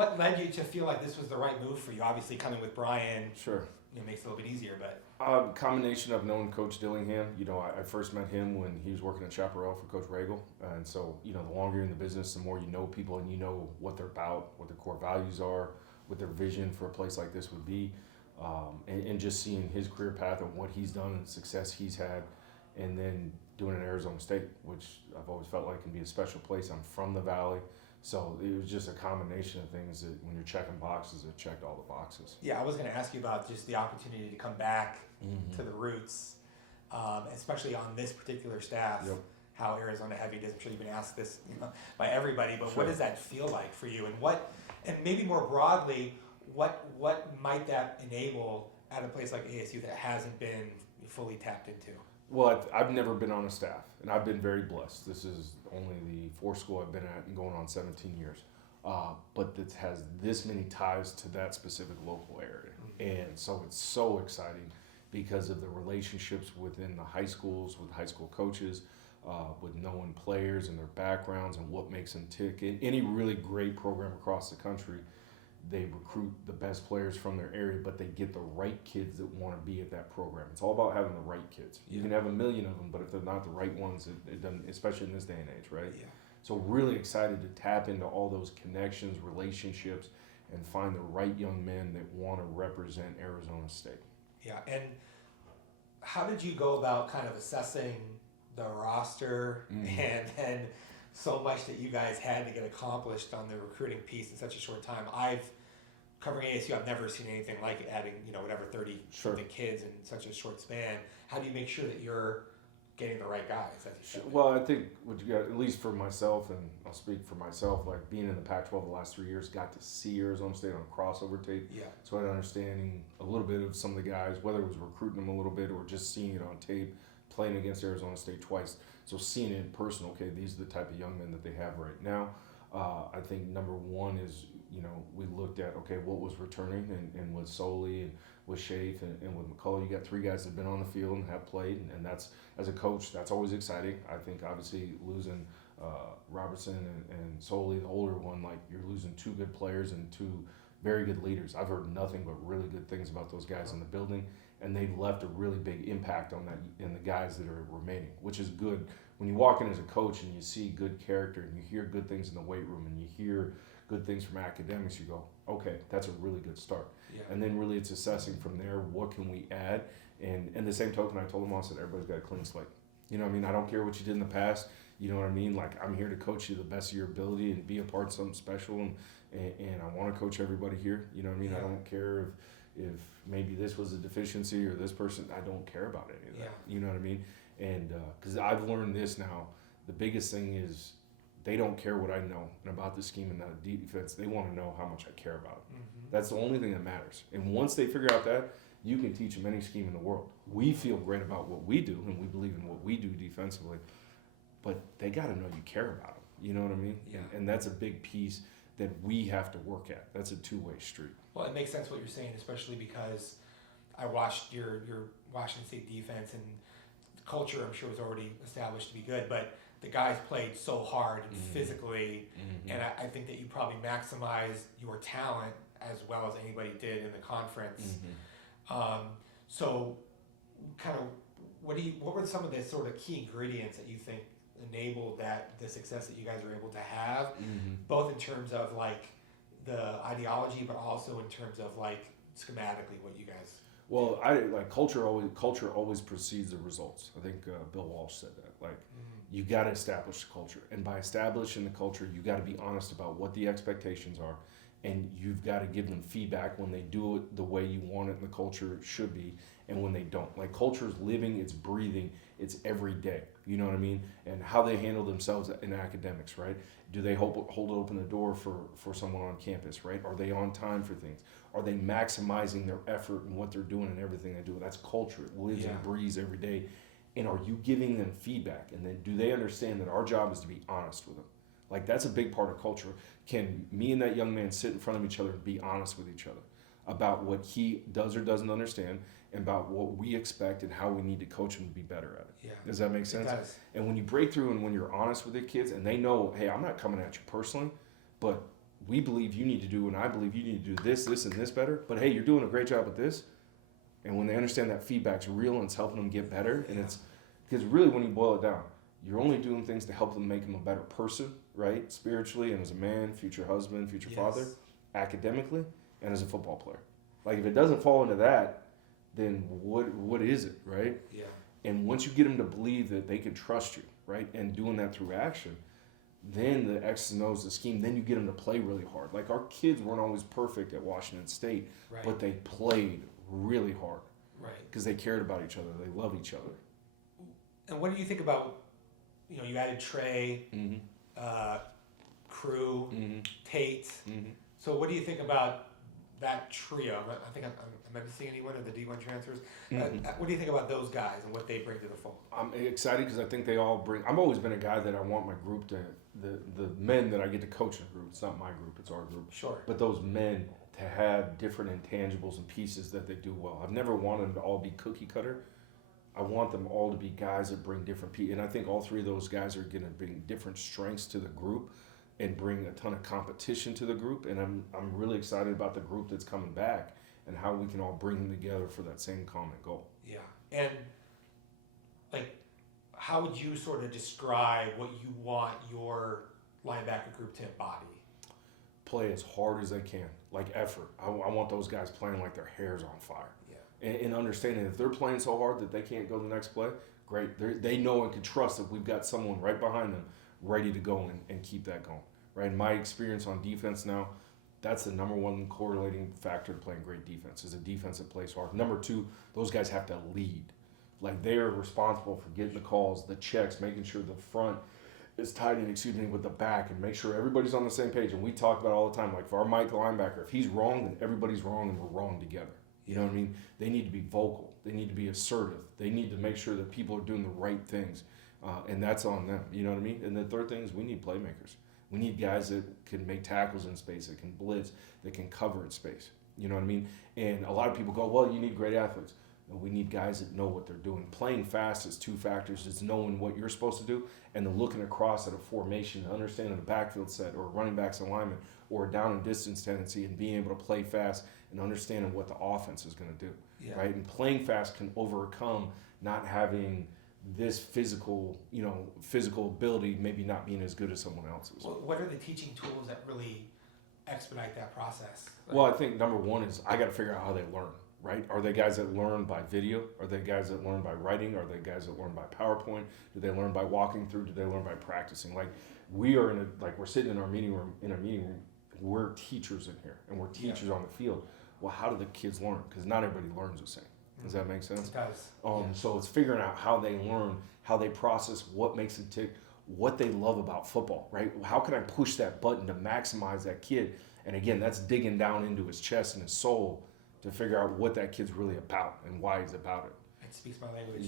what led you to feel like this was the right move for you? Obviously, coming with Brian, Sure. makes it a little bit easier, but Combination of knowing Coach Dillingham. I first met him when he was working at Chaparral for Coach Regal. And so, the longer you're in the business, the more you know people and you know what they're about, what their core values are, what their vision for a place like this would be. And just seeing his career path and what he's done and the success he's had. And then doing it at Arizona State, which I've always felt like can be a special place. I'm from the Valley. So it was just a combination of things that when you're checking boxes, it checked all the boxes. yeah, I was going to ask you about just the opportunity to come back to the roots, especially on this particular staff. Yep. How Arizona heavy it is. I'm sure you've been asked this by everybody, but Sure. what does that feel like for you? And maybe more broadly, what might that enable at a place like ASU that hasn't been fully tapped into? Well, I've never been on a staff, and I've been very blessed. This is only the fourth school I've been at and going on 17 years. But it has this many ties to that specific local area. And so it's so exciting because of the relationships within the high schools, with high school coaches, with knowing players and their backgrounds and what makes them tick. In any really great program across the country, they recruit the best players from their area, but they get the right kids that want to be at that program. It's all about having the right kids. You can have a million of them, but if they're not the right ones, it doesn't, especially in this day and age, right? Yeah. So really excited to tap into all those connections, relationships, and find the right young men that want to represent Arizona State. Yeah, and how did you go about kind of assessing the roster and then so much that you guys had to get accomplished on the recruiting piece in such a short time? Covering ASU, I've never seen anything like it, adding 30 something kids in such a short span. How do you make sure that you're getting the right guys? As you said? Well, I think what you got, at least for myself, and I'll speak for myself, like being in the Pac-12 the last 3 years, got to see Arizona State on crossover tape. Yeah. So I had understanding a little bit of some of the guys, whether it was recruiting them a little bit or just seeing it on tape, playing against Arizona State twice. So seeing it in person, okay, these are the type of young men that they have right now. I think number one is, we looked at, okay, what was returning and with Soley and with Shafe and with McCullough, you got three guys that have been on the field and have played, and that's, as a coach, that's always exciting. I think obviously losing Robertson and Soley, the older one, like you're losing two good players and two very good leaders. I've heard nothing but really good things about those guys in the building, and they've left a really big impact on that in the guys that are remaining, which is good. When you walk in as a coach and you see good character and you hear good things in the weight room and you hear good things from academics, you go, okay, that's a really good start. Yeah. And then really it's assessing from there, what can we add? And the same token, I told them all, I said, everybody's got a clean slate. You know what I mean? I don't care what you did in the past. You know what I mean? Like, I'm here to coach you the best of your ability and be a part of something special. And I want to coach everybody here. You know what I mean? Yeah. I don't care if maybe this was a deficiency or this person. I don't care about any of that. Yeah. You know what I mean? And because I've learned this now, the biggest thing is they don't care what I know and about the scheme and the defense. They want to know how much I care about it. That's the only thing that matters. And once they figure out that, you can teach them any scheme in the world. We feel great about what we do, and we believe in what we do defensively, but they got to know you care about them. You know what I mean? Yeah. And that's a big piece that we have to work at. That's a two-way street. Well, it makes sense what you're saying, especially because I watched your Washington State defense, and the culture I'm sure was already established to be good, but the guys played so hard and physically, and I think that you probably maximized your talent as well as anybody did in the conference. So kind of what were some of the sort of key ingredients that you think enabled the success that you guys were able to have, both in terms of like the ideology, but also in terms of like schematically what you guys Well, I like culture always precedes the results. I think Bill Walsh said that. Like, you got to establish the culture, and by establishing the culture, you got to be honest about what the expectations are, and you've got to give them feedback when they do it the way you want it and the culture should be, and when they don't. Like, culture is living, it's breathing, it's every day. You know what I mean? And how they handle themselves in academics, right? Do they hold open the door for someone on campus, right? Are they on time for things? Are they maximizing their effort and what they're doing and everything they do? That's culture. It lives and breathes every day. And are you giving them feedback? And then do they understand that our job is to be honest with them? Like, that's a big part of culture. Can me and that young man sit in front of each other and be honest with each other about what he does or doesn't understand, and about what we expect and how we need to coach him to be better at it? Yeah. Does that make sense? It does. And when you break through and when you're honest with the kids and they know, hey, I'm not coming at you personally, but we believe you need to do, and I believe you need to do this, this, and this better. But hey, you're doing a great job at this. And when they understand that feedback's real and it's helping them get better, and it's because really when you boil it down, you're only doing things to help them make them a better person, right? Spiritually and as a man, future husband, future father, academically, and as a football player. Like if it doesn't fall into that, then what is it, right? Yeah. And once you get them to believe that they can trust you, right, and doing that through action, then the X's and O's, the scheme, then you get them to play really hard. Like our kids weren't always perfect at Washington State, but they played really hard, right? Because they cared about each other, they love each other. And what do you think about, you added Trey, Crew, Tate. So what do you think about that trio? I think am I missing anyone of the D1 transfers? What do you think about those guys and what they bring to the fold? I'm excited because I think they all bring. I've always been a guy that I want my group to the men that I get to coach in the group. It's not my group; it's our group. Sure. But those men to have different intangibles and pieces that they do well. I've never wanted them to all be cookie cutter. I want them all to be guys that bring different pieces, and I think all three of those guys are going to bring different strengths to the group and bring a ton of competition to the group. And I'm really excited about the group that's coming back and how we can all bring them together for that same common goal. Yeah. And like, how would you sort of describe what you want your linebacker group to embody? Play as hard as they can, like effort. I want those guys playing like their hair's on fire. Yeah. And understanding if they're playing so hard that they can't go the next play, great. They know and can trust that we've got someone right behind them ready to go and keep that going. Right? In my experience on defense now, that's the number one correlating factor to playing great defense is a defense that plays hard. Number two, those guys have to lead. Like they are responsible for getting the calls, the checks, making sure the front is tied in, with the back, and make sure everybody's on the same page. And we talk about it all the time, like for our Mike linebacker, if he's wrong, then everybody's wrong and we're wrong together. You know what I mean? They need to be vocal. They need to be assertive. They need to make sure that people are doing the right things. And that's on them. You know what I mean? And the third thing is we need playmakers. We need guys that can make tackles in space, that can blitz, that can cover in space. You know what I mean? And a lot of people go, well, you need great athletes. No, we need guys that know what they're doing. Playing fast is two factors. It's knowing what you're supposed to do and then looking across at a formation, understanding a backfield set or running backs alignment or a down and distance tendency and being able to play fast and understanding what the offense is going to do. Yeah. Right? And playing fast can overcome not having this physical ability maybe not being as good as someone else's. Well, what are the teaching tools that really expedite that process? Well, I think number one is I got to figure out how they learn, right? Are they guys that learn by video? Are they guys that learn by writing? Are they guys that learn by PowerPoint? Do they learn by walking through? Do they learn by practicing? Like we're sitting in our meeting room, we're teachers in here and we're teachers on the field. Well, how do the kids learn? Because not everybody learns the same. Does that make sense? It does. So it's figuring out how they learn, how they process, what makes them tick, what they love about football, right? How can I push that button to maximize that kid? And again, that's digging down into his chest and his soul to figure out what that kid's really about and why he's about it. It speaks my language.